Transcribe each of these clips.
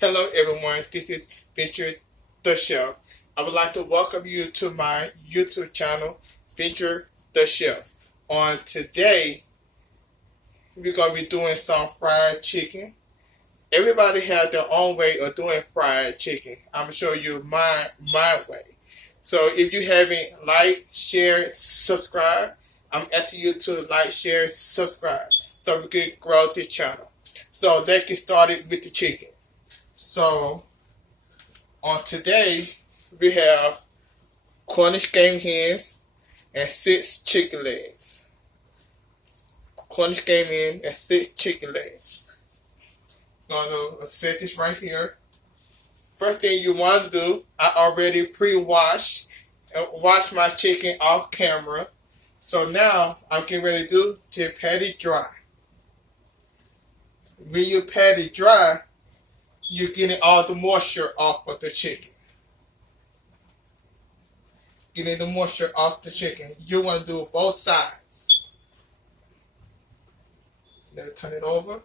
Hello everyone, this is Fisher the Chef. I would like to welcome you to my YouTube channel, Fisher the Chef. On today, we're going to be doing some fried chicken. Everybody has their own way of doing fried chicken. I'm going to show you my way. So if you haven't liked, shared, subscribe, I'm asking you to like, share, subscribe so we can grow this channel. So let's get started with the chicken. So on today, we have Cornish game hens and 6 chicken legs. Cornish game hen and 6 chicken legs. Gonna set this right here. First thing you want to do, I already pre-washed and washed my chicken off camera. So now I'm getting ready to pat it dry. When you pat it dry, you're getting all the moisture off of the chicken. Getting the moisture off the chicken. You want to do both sides. Let me turn it over.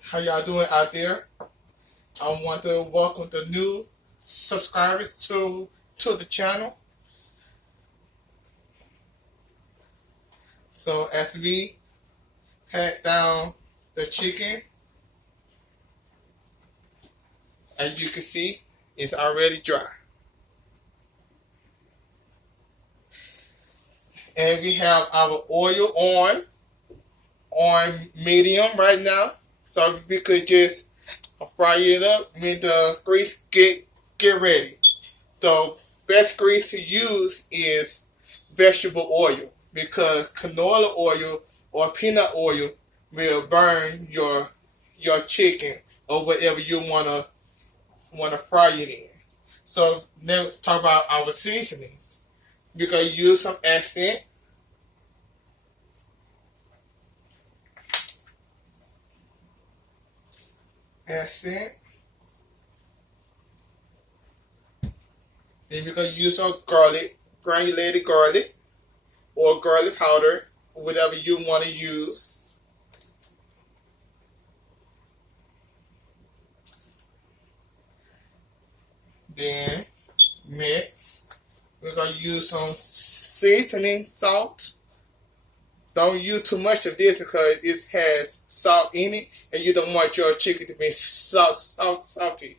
How y'all doing out there? I want to welcome the new subscribers to the channel. So as we pat down the chicken, as you can see, it's already dry. And we have our oil on medium right now. So we could just fry it up when the grease get ready. The best grease to use is vegetable oil, because canola oil or peanut oil will burn your chicken or whatever you wanna fry it in. So now let's talk about our seasonings. We're gonna use some accent. Then we're gonna use some garlic, granulated garlic, or garlic powder, whatever you want to use. Then mix. We're going to use some seasoning salt. Don't use too much of this because it has salt in it and you don't want your chicken to be salty.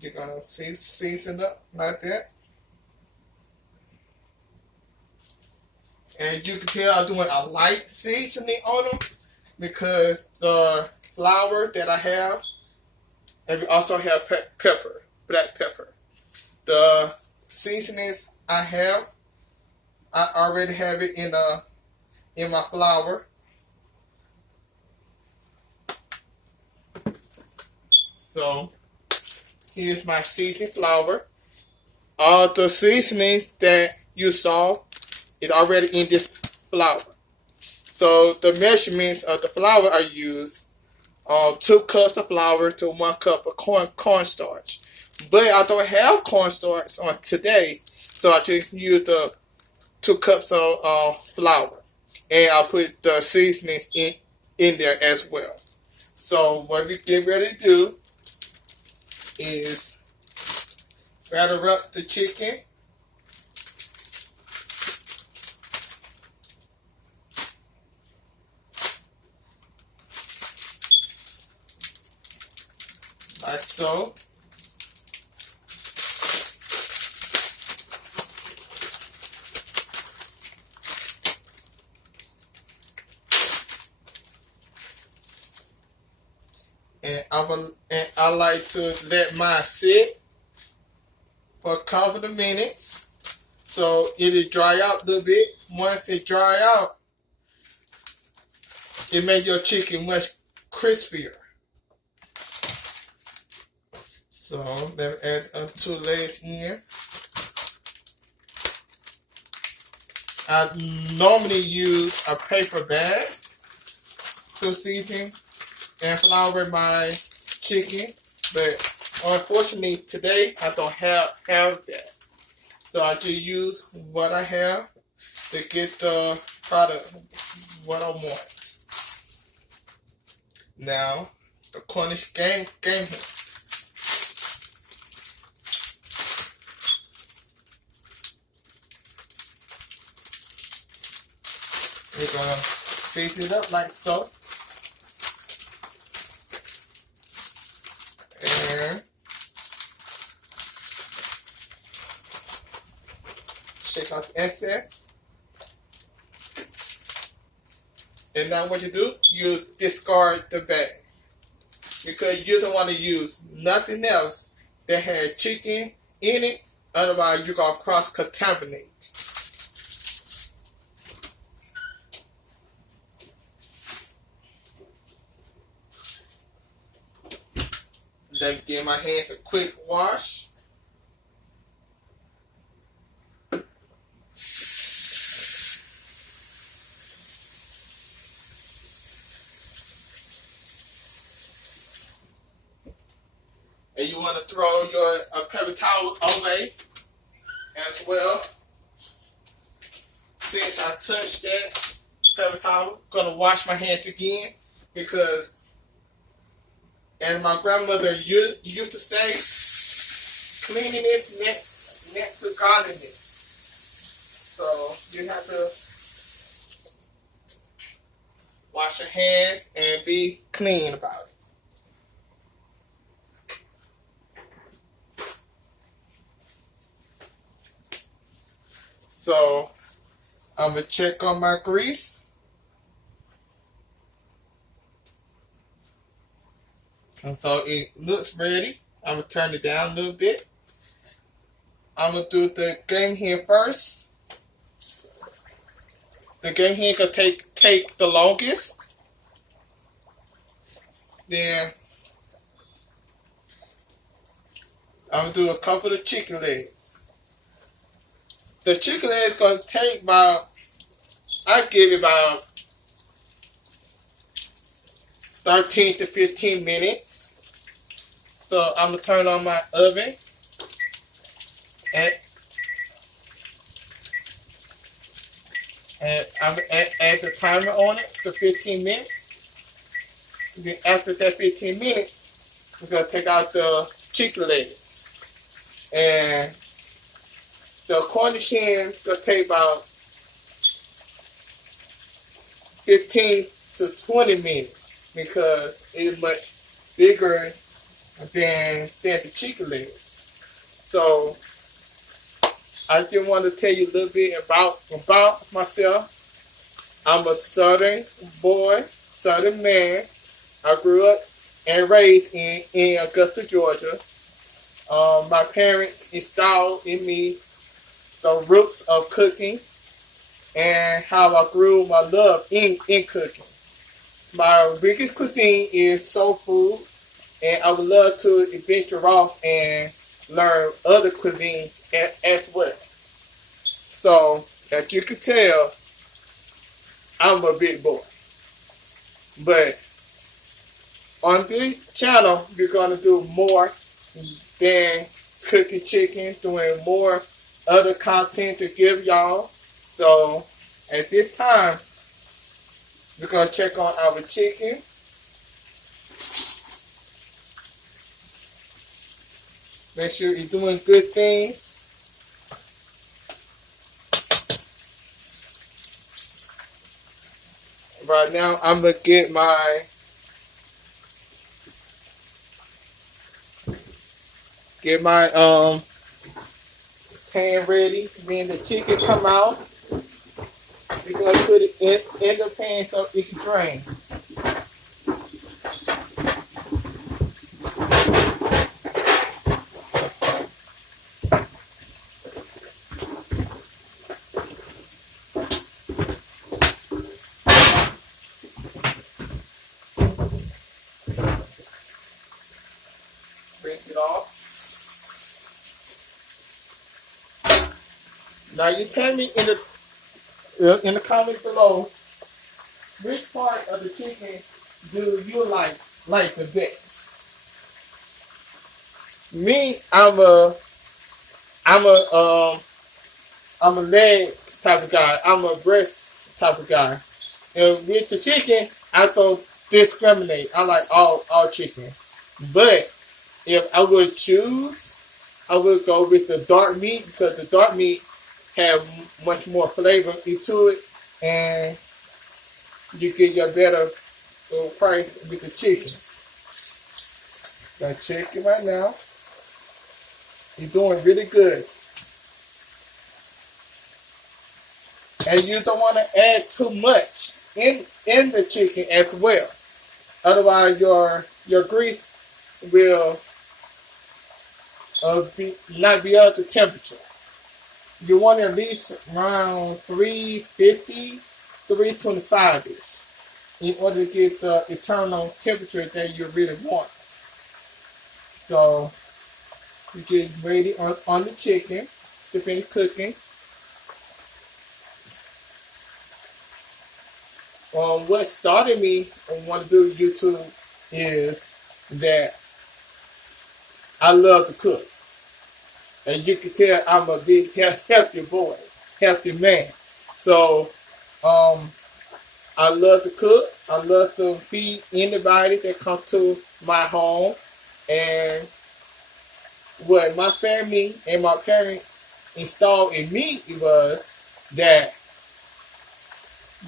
You're going to season up like that. And you can tell I'm doing a light seasoning on them because the flour that I have, and we also have pepper, black pepper. The seasonings I have, I already have it in my flour. So here's my seasoned flour. All the seasonings that you saw is already in this flour. So the measurements of the flour I use, 2 cups of flour to 1 cup of cornstarch. But I don't have cornstarch on today, so I just use the 2 cups of flour. And I'll put the seasonings in there as well. So what we get ready to do is batter up the chicken. Like so. And I like to let mine sit for a couple of minutes so it'll dry out a little bit. Once it dry out, it makes your chicken much crispier. So let me add 2 legs in. I normally use a paper bag to season and flour my chicken, but unfortunately today I don't have that. So I just use what I have to get the product what I want. Now, the Cornish game hen. We're gonna season it up like so. And shake out the excess. And now what you do, you discard the bag. Because you don't want to use nothing else that has chicken in it. Otherwise, you're going to cross-contaminate. Let me give my hands a quick wash. And you want to throw your paper towel away as well. Since I touched that paper towel, I'm going to wash my hands again because, as my grandmother used to say, cleaning is next to gardening. So you have to wash your hands and be clean about it. So I'm going to check on my grease. And so it looks ready. I'm going to turn it down a little bit. I'm going to do the game hen first. The game hen can take the longest. Then I'm going to do a couple of chicken legs. The chicken leg is going to take about, I give it about 13 to 15 minutes. So I'm going to turn on my oven. And I'm going to add the timer on it for 15 minutes. Then after that 15 minutes, we're going to take out the chicken legs. And the Cornish hen will take about 15 to 20 minutes because it's much bigger than the chicken legs. So I just want to tell you a little bit about myself. I'm a Southern boy, Southern man. I grew up and raised in Augusta, Georgia. My parents installed in me the roots of cooking and how I grew my love in cooking. My biggest cuisine is soul food, and I would love to venture off and learn other cuisines as well. So, as you can tell, I'm a big boy. But on this channel, we're going to do more than cooking chicken, doing more other content to give y'all. So at this time, we're going to check on our chicken. Make sure you're doing good things. Right now, I'm going to get my pan ready. Then the chicken come out. We're going to put it in the pan so it can drain. Rinse it off. Now you tell me in the comments below, which part of the chicken do you like the best? Me, I'm a leg type of guy. I'm a breast type of guy. And with the chicken, I don't discriminate. I like all chicken. But if I would choose, I would go with the dark meat because the dark meat have much more flavor into it, and you get your better price with the chicken. Got chicken right now. You're doing really good. And you don't want to add too much in the chicken as well. Otherwise, your grease will not be up to temperature. You want at least around 350, 325-ish in order to get the eternal temperature that you really want. So you get ready on the chicken to finish cooking. What started me on want to do YouTube is that I love to cook. And you can tell I'm a big healthy boy, healthy man. So I love to cook. I love to feed anybody that comes to my home. And what my family and my parents installed in me was that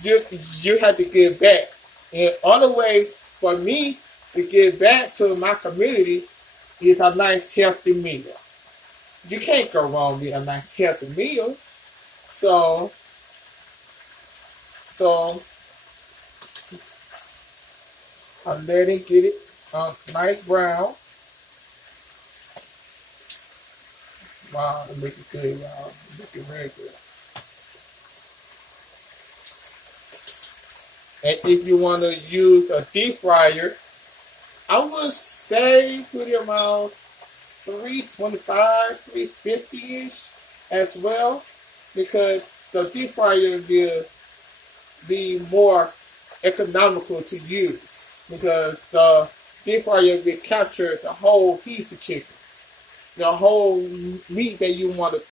you have to give back. And the only way for me to give back to my community is a nice healthy meal. You can't go wrong with a nice healthy meal. So I let it get it nice brown. Wow, it looking good, y'all. Looking very good. And if you want to use a deep fryer, I would say put it around 325, 350-ish as well, because the deep fryer will be more economical to use, because the deep fryer will capture the whole piece of chicken, the whole meat that you want to